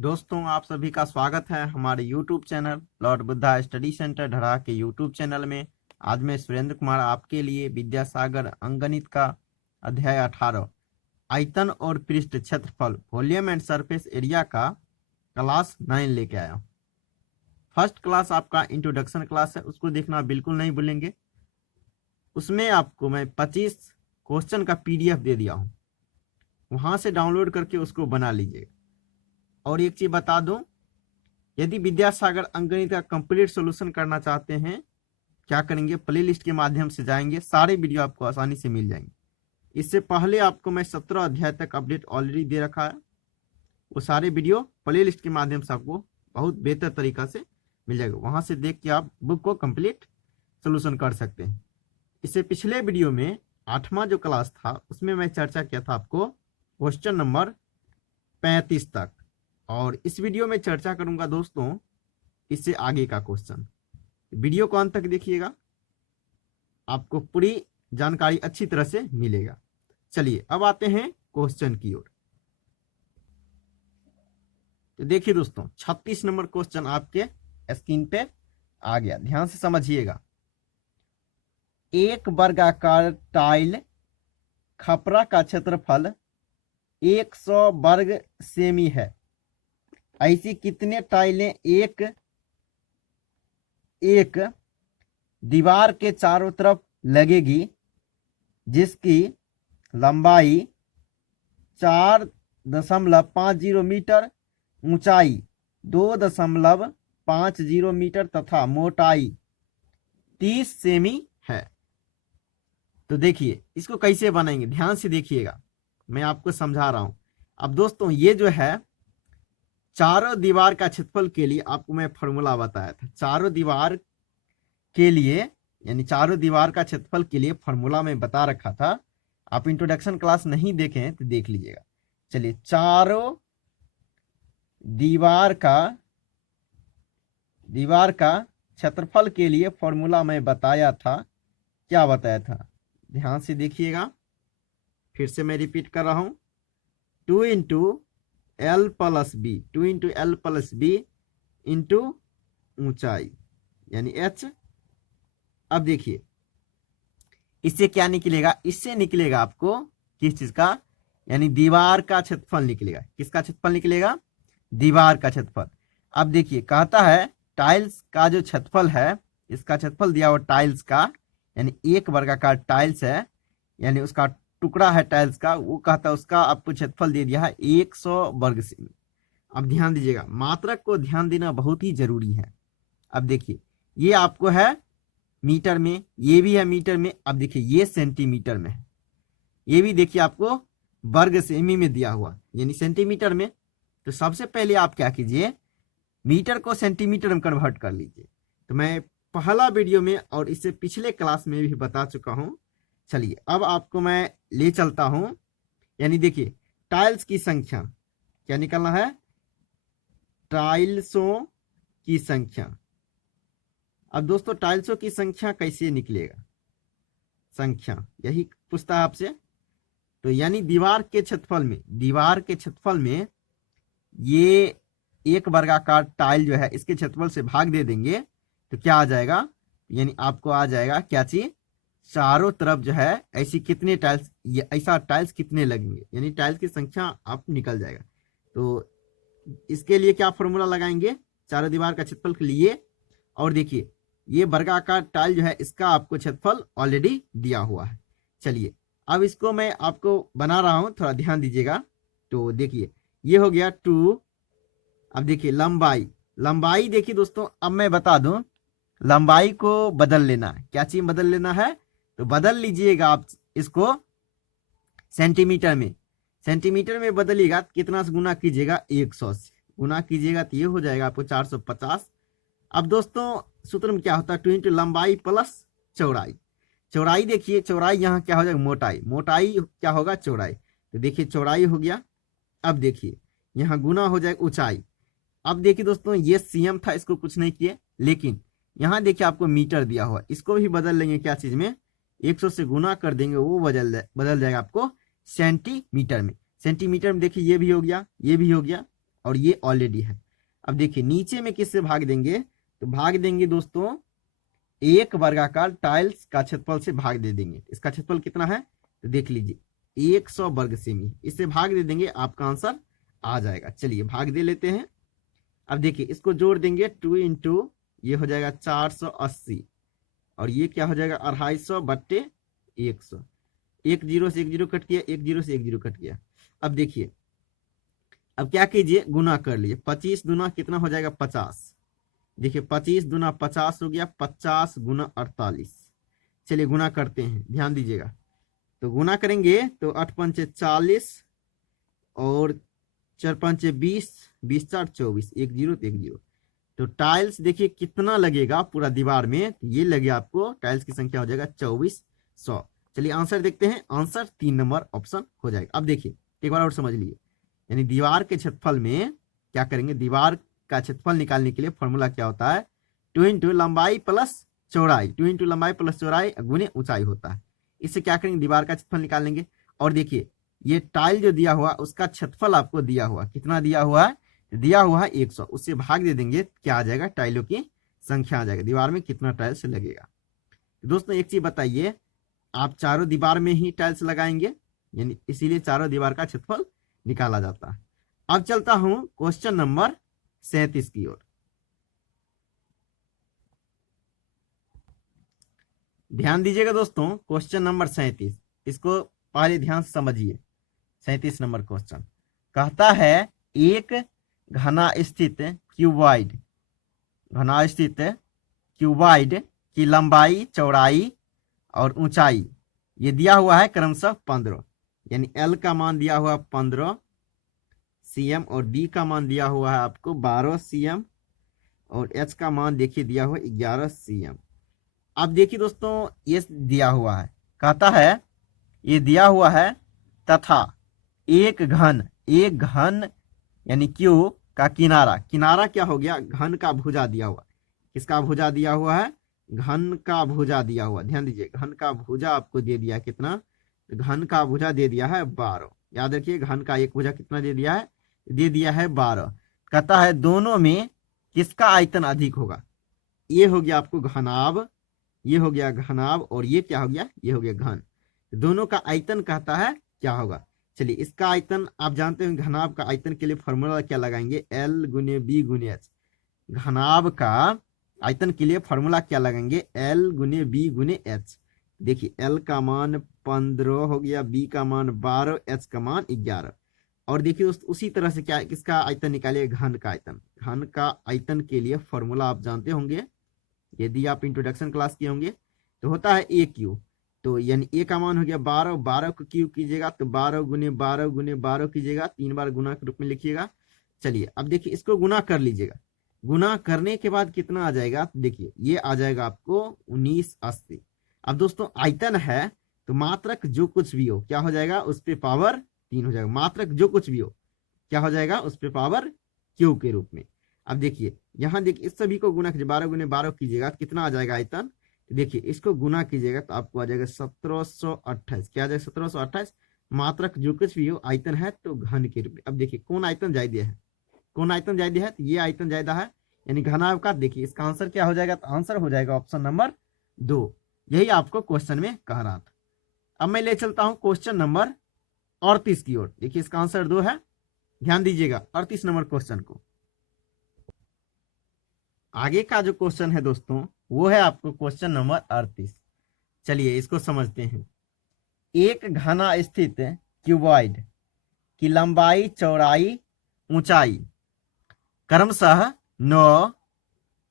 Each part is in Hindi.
दोस्तों, आप सभी का स्वागत है हमारे YouTube channel lord Buddha study centre Dhadha के YouTube चैनल में। आज मैं सुरेंद्र कुमार आपके लिए विद्यासागर अंकगणित का अध्याय 18 आयतन और पृष्ठ क्षेत्रफल वॉल्यूम एंड सरफेस एरिया का क्लास 9 लेके आया हूँ। फर्स्ट क्लास आपका इंट्रोडक्शन क्लास है, उसको देखना बिल्कुल नहीं भूलेंगे। उसमें आपको मैं 25 क्वेश्चन का PDF दे दिया हूँ, वहाँ से डाउनलोड करके उसको बना लीजिएगा। और एक चीज बता दूं, यदि विद्यासागर अंकगणित का कंप्लीट सॉल्यूशन करना चाहते हैं, क्या करेंगे, प्लेलिस्ट के माध्यम से जाएंगे, सारे वीडियो आपको आसानी से मिल जाएंगे। इससे पहले आपको मैं 17 अध्याय तक अपडेट ऑलरेडी दे रखा है, वो सारे वीडियो प्लेलिस्ट के माध्यम से आपको बहुत बेहतर तरीका से मिल जाएगा। वहां से देख के आप बुक को कंप्लीट सोल्यूशन कर सकते हैं। इससे पिछले वीडियो में 8वां जो क्लास था उसमें मैं चर्चा किया था आपको क्वेश्चन नंबर 35 तक, और इस वीडियो में चर्चा करूंगा दोस्तों इससे आगे का क्वेश्चन। वीडियो को अंत तक देखिएगा, आपको पूरी जानकारी अच्छी तरह से मिलेगा। चलिए अब आते हैं क्वेश्चन की ओर। तो देखिए दोस्तों, 36 नंबर क्वेश्चन आपके स्क्रीन पे आ गया, ध्यान से समझिएगा। एक वर्गाकार टाइल खपरा का क्षेत्रफल 100 वर्ग सेमी है। ऐसी कितने टाइलें एक दीवार के चारों तरफ लगेगी जिसकी लंबाई 4.50 मीटर, ऊंचाई 2.50 मीटर तथा मोटाई 30 सेमी है। तो देखिए इसको कैसे बनाएंगे, ध्यान से देखिएगा, मैं आपको समझा रहा हूं। अब दोस्तों ये जो है चारों दीवार का क्षेत्रफल के लिए आपको मैं फॉर्मूला बताया था। चारों दीवार के लिए यानी चारों दीवार का क्षेत्रफल के लिए फॉर्मूला मैं बता रखा था। आप इंट्रोडक्शन क्लास नहीं देखे हैं तो देख लीजिएगा। चलिए, चारों दीवार का क्षेत्रफल के लिए फॉर्मूला मैं बताया था। क्या बताया था, ध्यान से देखिएगा, फिर से मैं रिपीट कर रहा हूं। 2 into L plus b, 2 into L plus b into ऊंचाई यानी H। अब देखिए इससे क्या निकलेगा, इससे निकलेगा आपको किस चीज का, यानी दीवार का क्षेत्रफल निकलेगा। किसका क्षेत्रफल निकलेगा, दीवार का क्षेत्रफल। अब देखिए कहता है टाइल्स का जो क्षेत्रफल है, इसका क्षेत्रफल दिया हुआ टाइल्स का, यानी एक वर्गाकार टाइल्स है, यानी उसका टुकड़ा है टाइल्स का, वो कहता है उसका आपको क्षेत्रफल दे दिया है 100 वर्ग सेमी। अब ध्यान दीजिएगा, मात्रक को ध्यान देना बहुत ही जरूरी है। अब देखिए ये आपको है मीटर में, ये भी है मीटर में। अब देखिए ये सेंटीमीटर में है, ये भी देखिए आपको वर्ग सेमी में दिया हुआ यानी सेंटीमीटर में। तो सबसे पहले आप क्या कीजिए, मीटर को सेंटीमीटर में कन्वर्ट कर लीजिए। तो मैं पहला वीडियो में और इससे पिछले क्लास में भी बता चुका हूं। चलिए अब आपको मैं ले चलता हूं, यानी देखिए टाइल्स की संख्या क्या निकलना है, टाइल्सों की संख्या। अब दोस्तों टाइल्सों की संख्या कैसे निकलेगा, संख्या यही पूछता है आपसे। तो यानी दीवार के क्षेत्रफल में ये एक वर्गाकार टाइल जो है इसके क्षेत्रफल से भाग दे देंगे तो क्या आ जाएगा, यानी आपको आ जाएगा क्या चीज, चारों तरफ जो है ऐसी कितने टाइल्स, ऐसा टाइल्स कितने लगेंगे, यानी टाइल्स की संख्या आप निकल जाएगा। तो इसके लिए क्या फॉर्मूला लगाएंगे, चारों दीवार का क्षेत्रफल के लिए। और देखिए ये वर्गाकार टाइल जो है इसका आपको क्षेत्रफल ऑलरेडी दिया हुआ है। चलिए अब इसको मैं आपको बना रहा हूं, थोड़ा ध्यान दीजिएगा। तो देखिए ये हो गया 2। अब देखिए लंबाई देखिए दोस्तों, अब मैं बता दूं, लंबाई को बदल लेना है। क्या चीज बदल लेना है, तो बदल लीजिएगा आप इसको सेंटीमीटर में बदलिएगा। कितना से गुना कीजिएगा, 100 से गुना कीजिएगा तो ये हो जाएगा आपको 450। अब दोस्तों सूत्र में क्या होता है, 2 इंटू लंबाई प्लस चौड़ाई देखिए चौड़ाई यहाँ क्या हो जाएगा, मोटाई क्या होगा, चौड़ाई। तो देखिए चौड़ाई हो गया। अब देखिए यहाँ गुना हो जाएगा ऊंचाई। अब देखिए दोस्तों ये सीएम था, इसको कुछ नहीं किए, लेकिन यहाँ देखिए आपको मीटर दिया हुआ, इसको भी बदल लेंगे क्या चीज में, 100 से गुना कर देंगे, वो बदल जाएगा आपको सेंटीमीटर में। सेंटीमीटर में देखिए ये भी हो गया, ये भी हो गया, और ये ऑलरेडी है। अब देखिए नीचे में किससे भाग देंगे, तो भाग देंगे दोस्तों एक वर्गाकार टाइल्स का क्षेत्रफल से भाग दे देंगे। इसका क्षेत्रफल कितना है तो देख लीजिए 100 वर्ग सेमी, इससे भाग दे देंगे आपका आंसर आ जाएगा। चलिए भाग दे लेते हैं। अब देखिए इसको जोड़ देंगे 2 इंटू ये हो जाएगा 480 और ये क्या हो जाएगा 250 बट्टे 100। एक जीरो से एक जीरो कट गया, एक जीरो से एक जीरो कट गया। अब देखिए अब क्या कीजिए गुना कर लिए, 25 दुना कितना हो जाएगा 50। देखिए 25 दुना 50 हो गया, 50 गुना 48। चलिए गुना करते हैं, ध्यान दीजिएगा। तो गुना करेंगे तो 8 पंचे 40 और 4 पंचे 20, 20 4 24, एक जीरो तो एक जीरो। तो टाइल्स देखिए कितना लगेगा पूरा दीवार में, ये लगे आपको टाइल्स की संख्या हो जाएगा 2400। चलिए आंसर देखते हैं, आंसर 3 नंबर ऑप्शन हो जाएगा। अब देखिए एक बार और समझ लीजिए, यानी दीवार के क्षेत्रफल में क्या करेंगे, दीवार का क्षेत्रफल निकालने के लिए फॉर्मूला क्या होता है 2 इंटू लंबाई प्लस चौड़ाई, 2 इंटू लंबाई प्लस चौड़ाई गुने ऊंचाई होता है। इससे क्या करेंगे दीवार का क्षेत्रफल निकालेंगे। और देखिए ये टाइल जो दिया हुआ उसका क्षेत्रफल आपको दिया हुआ कितना दिया हुआ है, दिया हुआ है 100, उससे भाग दे देंगे क्या आ जाएगा टाइलों की संख्या आ जाएगा, दीवार में कितना टाइल्स लगेगा। तो दोस्तों एक चीज बताइए, आप चारों दीवार में ही टाइल्स लगाएंगे, यानी इसीलिए चारों दीवार का क्षेत्रफल निकाला जाता है। अब चलता हूं क्वेश्चन नंबर 37 की ओर। ध्यान दीजिएगा दोस्तों, क्वेश्चन नंबर 37, इसको पहले ध्यान से समझिए। 37 नंबर क्वेश्चन कहता है एक घना स्थित क्यूबॉइड, घना स्थित क्यूबॉइड की लंबाई चौड़ाई और ऊंचाई ये दिया हुआ है क्रमशः 15, यानी एल का मान दिया हुआ 15 cm और डी का मान दिया हुआ है आपको 12 cm और एच का मान देखिए दिया हुआ 11 cm। अब देखिए दोस्तों ये दिया हुआ है, कहता है ये दिया हुआ है तथा एक घन यानी क्यू का किनारा, किनारा क्या हो गया घन का भुजा दिया हुआ, किसका भुजा दिया हुआ है घन का भुजा दिया हुआ। ध्यान दीजिए घन का भुजा आपको दे दिया कितना, घन का भुजा दे दिया है 12। याद रखिए घन का एक भुजा कितना दे दिया है, दे दिया है 12। कहता है दोनों में किसका आयतन अधिक होगा, ये हो गया आपको घनाभ, ये हो गया घनाभ और ये क्या हो गया ये हो गया घन। दोनों का आयतन कहता है क्या होगा। चलिए इसका आयतन आप जानते हैं, घनाभ का आयतन के लिए फॉर्मूला क्या लगाएंगे L गुने B गुने H। घनाभ का आयतन के लिए फॉर्मूला क्या लगाएंगे L गुने B गुने H। देखिए L का मान 15 हो गया, B का मान 12, H का मान 11। और देखिए उसी तरह से क्या किसका आयतन निकालिए घन का आयतन। घन का आयतन के लिए फॉर्मूला आप जानते होंगे, यदि आप इंट्रोडक्शन क्लास किए होंगे तो होता है ए क्यू। तो यानी ए का मान हो गया 12, 12 को क्यू कीजिएगा तो 12 गुने 12 गुने 12 कीजिएगा, 3 बार गुना के रूप में लिखिएगा। चलिए अब देखिए इसको गुना कर लीजिएगा, गुना करने के बाद कितना आ जाएगा देखिए ये आ जाएगा आपको 1980। अब दोस्तों आयतन है तो मात्रक जो कुछ भी हो क्या हो जाएगा उस पर पावर 3 हो जाएगा, मात्रक जो कुछ भी हो क्या हो जाएगा उस पर पावर क्यू के रूप में। अब देखिए यहाँ देखिए इस सभी को गुना कीजिए, 12 गुने 12 कीजिएगा कितना आ जाएगा आयतन, देखिए इसको गुना कीजिएगा तो आपको आ जाएगा 1728। क्या आ जाएगा 1728, मात्रक जो कुछ भी हो आयतन है तो घन के रूप में। अब देखिए कौन आयतन ज्यादा है, कौन आयतन ज्यादा है, तो ये आयतन ज्यादा है यानी घनाभ का। देखिए इसका आंसर क्या हो जाएगा, तो आंसर हो जाएगा ऑप्शन नंबर 2, यही आपको क्वेश्चन में कह रहा था। अब मैं ले चलता हूं क्वेश्चन नंबर 38 की ओर। देखिए इसका आंसर 2 है, ध्यान दीजिएगा 38 नंबर क्वेश्चन को। आगे का जो क्वेश्चन है दोस्तों वो है आपको क्वेश्चन नंबर 38। चलिए इसको समझते हैं। एक घना स्थित क्यूबॉइड की लंबाई चौड़ाई ऊंचाई क्रमशः 9,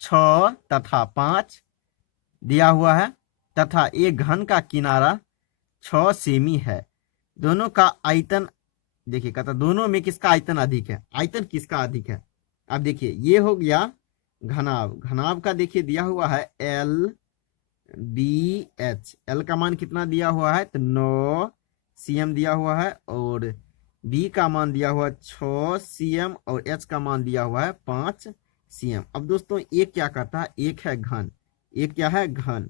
6 तथा 5 दिया हुआ है तथा एक घन का किनारा 6 सेमी है। दोनों का आयतन देखिए कहता दोनों में किसका आयतन अधिक है, आयतन किसका अधिक है। अब देखिए ये हो गया घनाभ, घनाभ का देखिए दिया हुआ है L B H। L का मान कितना दिया हुआ है तो 9 cm दिया हुआ है और B का मान दिया हुआ 6 cm और H का मान दिया हुआ है 5 cm। अब दोस्तों एक क्या करता है, एक है घन, एक क्या है घन,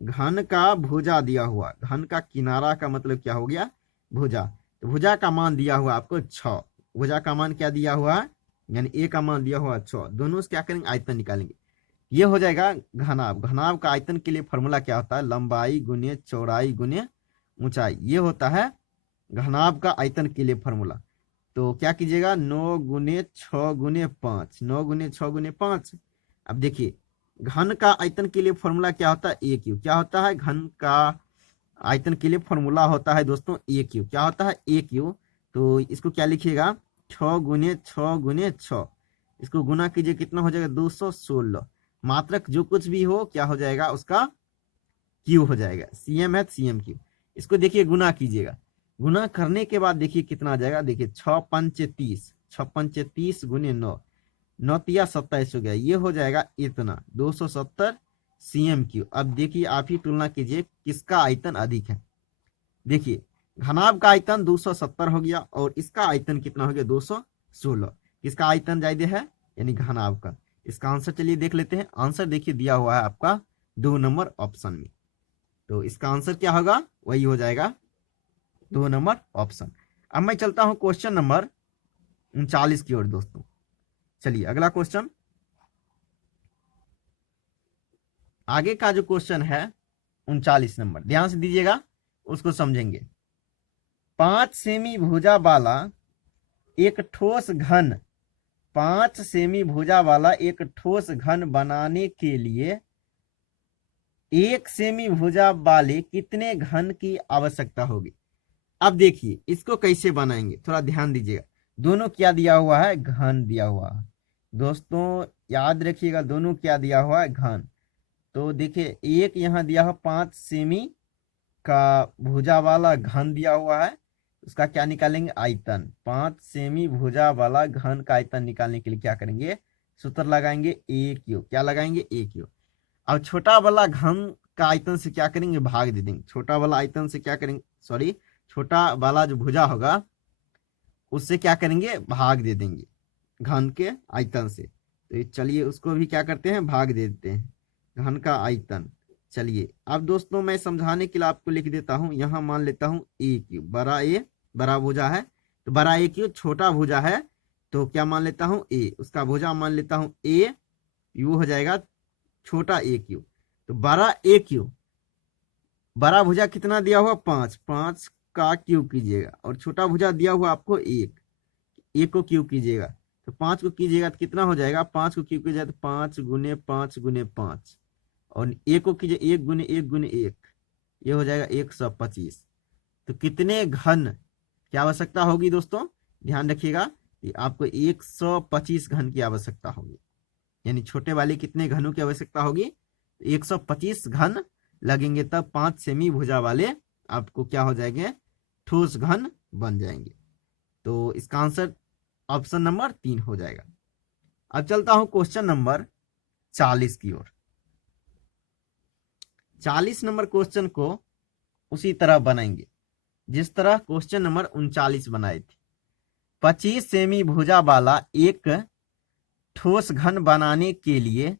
घन का भुजा दिया हुआ, घन का किनारा का मतलब क्या हो गया भुजा। तो भुजा का मान दिया हुआ आपको 6, भुजा का मान क्या दिया हुआ है यानी ए का मान दिया हुआ 6, दोनों से क्या करेंगे आयतन निकालेंगे। ये हो जाएगा घनाभ। घनाभ का आयतन के लिए फॉर्मूला क्या होता है, लंबाई गुने चौड़ाई गुने ऊंचाई। ये होता है घनाभ का आयतन के लिए फॉर्मूला। तो क्या कीजिएगा, 9 गुने 6 गुने 5, 9 गुने 6 गुने 5। अब देखिए घन का आयतन के लिए फॉर्मूला क्या होता है, ए क्यू। क्या होता है, घन का आयतन के लिए फॉर्मूला होता है दोस्तों ए क्यू। क्या होता है, ए क्यू। तो इसको क्या लिखिएगा, 6 गुने 6 गुने 6, इसको गुना कीजिए, कितना हो जाएगा 216। मात्रक जो कुछ भी हो क्या हो जाएगा, उसका क्यू हो जाएगा। सीएम है सीएम क्यू। इसको देखिए गुना कीजिएगा, गुना करने के बाद देखिए कितना आ जाएगा। देखिए 6 पंच 30, 6 पंच 30 गुने 9, 9 तिया 27 हो गया। ये हो जाएगा इतना 270 सीएम क्यू। अब देखिए आप ही तुलना कीजिए किसका आयतन अधिक है। देखिए घनाभ का आयतन 270 हो गया और इसका आयतन कितना हो गया 216। किसका आयतन ज्यादा है, यानी घनाभ का। इसका आंसर चलिए देख लेते हैं। आंसर देखिए दिया हुआ है आपका 2 नंबर ऑप्शन में। तो इसका आंसर क्या होगा, वही हो जाएगा 2 नंबर ऑप्शन। अब मैं चलता हूं क्वेश्चन नंबर 39 की ओर दोस्तों। चलिए अगला क्वेश्चन, आगे का जो क्वेश्चन है 39 नंबर, ध्यान से दीजिएगा, उसको समझेंगे। 5 सेमी भुजा वाला एक ठोस घन, 5 सेमी भुजा वाला एक ठोस घन बनाने के लिए 1 सेमी भुजा वाले कितने घन की आवश्यकता होगी। अब देखिए इसको कैसे बनाएंगे, थोड़ा ध्यान दीजिएगा। दोनों क्या दिया हुआ है, घन दिया हुआ है दोस्तों, याद रखिएगा दोनों क्या दिया हुआ है, घन। तो देखिए एक यहाँ दिया हुआ 5 सेमी का भुजा वाला घन दिया हुआ है, उसका क्या निकालेंगे, आयतन। 5 सेमी भुजा वाला घन का आयतन निकालने के लिए क्या करेंगे, सूत्र लगाएंगे ए क्यू। क्या लगाएंगे, ए क्यू। अब छोटा वाला घन का आयतन से क्या करेंगे, भाग दे देंगे। छोटा वाला आयतन से क्या करेंगे, सॉरी, छोटा वाला जो भुजा होगा उससे क्या करेंगे, भाग दे देंगे घन के आयतन से। तो चलिए उसको भी क्या करते हैं, भाग दे देते हैं घन का आयतन। चलिए अब दोस्तों मैं समझाने के लिए आपको लिख देता हूं, यहां मान लेता हूं ए क्यू। बड़ा ए बड़ा भुजा है तो बड़ा ए क्यू, छोटा भुजा है तो क्या मान लेता हूं, ए। उसका भुजा मान लेता हूं ए, यू हो जाएगा छोटा ए क्यू। तो बड़ा ए क्यू, बड़ा भुजा कितना दिया हुआ 5, 5 का क्यू कीजिएगा, और छोटा भुजा दिया हुआ आपको 1, 1 को क्यू कीजिएगा। तो 5 को कीजिएगा तो कितना हो जाएगा, 5 को क्यू कीजिएगा तो 5 गुने 5 गुने 5, और 1 को कीजिए 1 गुने 1 गुने 1, ये हो जाएगा 125। तो कितने घन की आवश्यकता होगी दोस्तों, ध्यान रखिएगा कि आपको 125 घन की आवश्यकता होगी। यानी छोटे वाले कितने घनों की आवश्यकता होगी, 125 घन लगेंगे, तब 5 सेमी भुजा वाले आपको क्या हो जाएंगे, ठोस घन बन जाएंगे। तो इसका आंसर ऑप्शन नंबर 3 हो जाएगा। अब चलता हूं क्वेश्चन नंबर 40 की ओर। 40 नंबर क्वेश्चन को उसी तरह बनाएंगे जिस तरह क्वेश्चन नंबर 39 बनाए थे। 25 सेमी भुजा वाला एक ठोस घन बनाने के लिए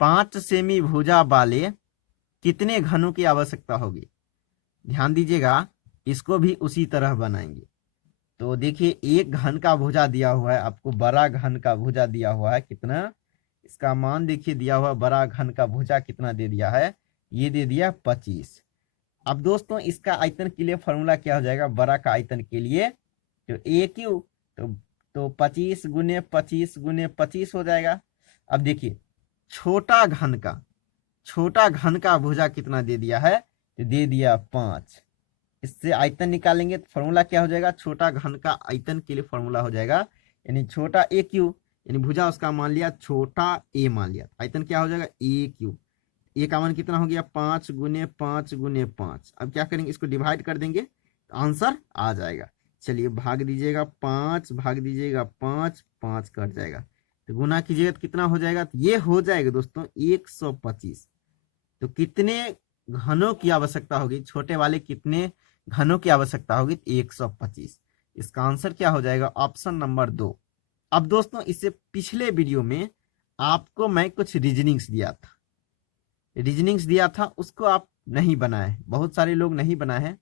5 सेमी भुजा वाले कितने घनों की आवश्यकता होगी। ध्यान दीजिएगा, इसको भी उसी तरह बनाएंगे। तो देखिए एक घन का भुजा दिया हुआ है आपको, बड़ा घन का भुजा दिया हुआ है, कितना, इसका मान देखिए दिया हुआ, बड़ा घन का भुजा कितना दे दिया है, ये दे दिया 25। अब दोस्तों इसका आयतन के लिए फॉर्मूला क्या हो जाएगा, बड़ा का आयतन के लिए तो ए क्यू, तो 25 गुने 25 गुने 25 हो जाएगा। अब देखिए छोटा घन का भुजा कितना दे दिया है, तो दे दिया 5। इससे आयतन निकालेंगे तो फॉर्मूला क्या हो जाएगा, छोटा घन का आयतन के लिए फॉर्मूला हो जाएगा, यानी छोटा ए क्यू, यानी भुजा उसका मान लिया छोटा ए मान लिया, आयतन क्या हो जाएगा ए क्यू। ए का मान कितना हो गया, 5 गुने 5 गुने 5। अब क्या करेंगे, इसको डिवाइड कर देंगे तो आंसर आ जाएगा। चलिए भाग दीजिएगा 5, भाग दीजिएगा 5, 5 कट जाएगा, तो गुना कीजिएगा तो कितना हो जाएगा, तो ये हो जाएगा दोस्तों 125। तो कितने घनों की आवश्यकता होगी, छोटे वाले कितने घनों की आवश्यकता होगी, 125। इसका आंसर क्या हो जाएगा, ऑप्शन नंबर 2। अब दोस्तों इससे पिछले वीडियो में आपको मैं कुछ रीजनिंग्स दिया था, उसको आप नहीं बनाए, बहुत सारे लोग नहीं बनाए हैं,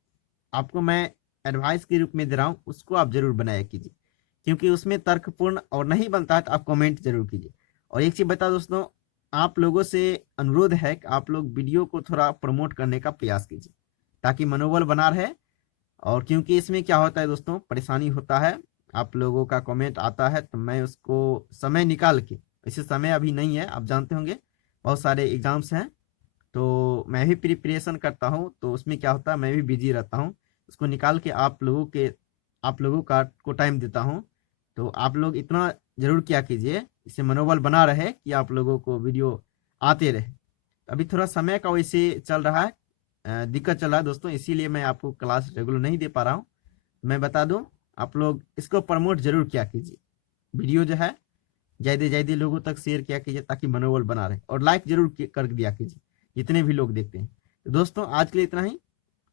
आपको मैं एडवाइस के रूप में दे रहा हूं, उसको आप जरूर बनाया कीजिए। क्योंकि उसमें तर्कपूर्ण और नहीं बनता है तो आप कमेंट जरूर कीजिए। और एक चीज बता दोस्तों, आप लोगों से अनुरोध है कि आप लोग वीडियो को थोड़ा प्रमोट करने का प्रयास कीजिए ताकि मनोबल बना रहे। और क्योंकि इसमें क्या होता है दोस्तों, परेशानी होता है, आप लोगों का कमेंट आता है तो मैं उसको समय निकाल के, इसे समय अभी नहीं है, आप जानते होंगे बहुत सारे एग्जाम्स हैं, तो मैं भी प्रिपरेशन करता हूँ, तो उसमें क्या होता है मैं भी बिजी रहता हूँ, उसको निकाल के आप लोगों का को टाइम देता हूँ। तो आप लोग इतना जरूर किया कीजिए, इससे मनोबल बना रहे कि आप लोगों को वीडियो आते रहे। अभी थोड़ा समय का वैसे चल रहा है, दिक्कत चल रहा है दोस्तों, इसीलिए मैं आपको क्लास रेगुलर नहीं दे पा रहा हूँ। मैं बता दूं, आप लोग इसको प्रमोट जरूर किया कीजिए, वीडियो जो है ज्यादा लोगों तक शेयर किया कीजिए ताकि मनोबल बना रहे, और लाइक जरूर कर दिया कीजिए जितने भी लोग देखते हैं। तो दोस्तों आज के लिए इतना ही,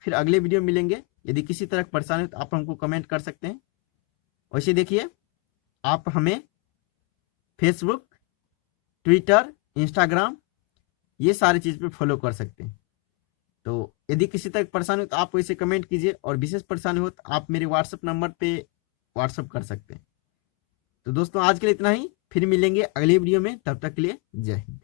फिर अगले वीडियो में मिलेंगे। यदि किसी तरह की परेशानी हो तो आप हमको कमेंट कर सकते हैं। वैसे देखिए, आप हमें फेसबुक, ट्विटर, इंस्टाग्राम, ये सारी चीज पे फॉलो कर सकते हैं। तो यदि किसी तरह की परेशानी हो तो आप वैसे कमेंट कीजिए, और विशेष परेशानी हो तो आप मेरे व्हाट्सएप नंबर पे व्हाट्सएप कर सकते हैं। तो दोस्तों आज के लिए इतना ही, फिर मिलेंगे अगले वीडियो में, तब तक के लिए जय हिंद।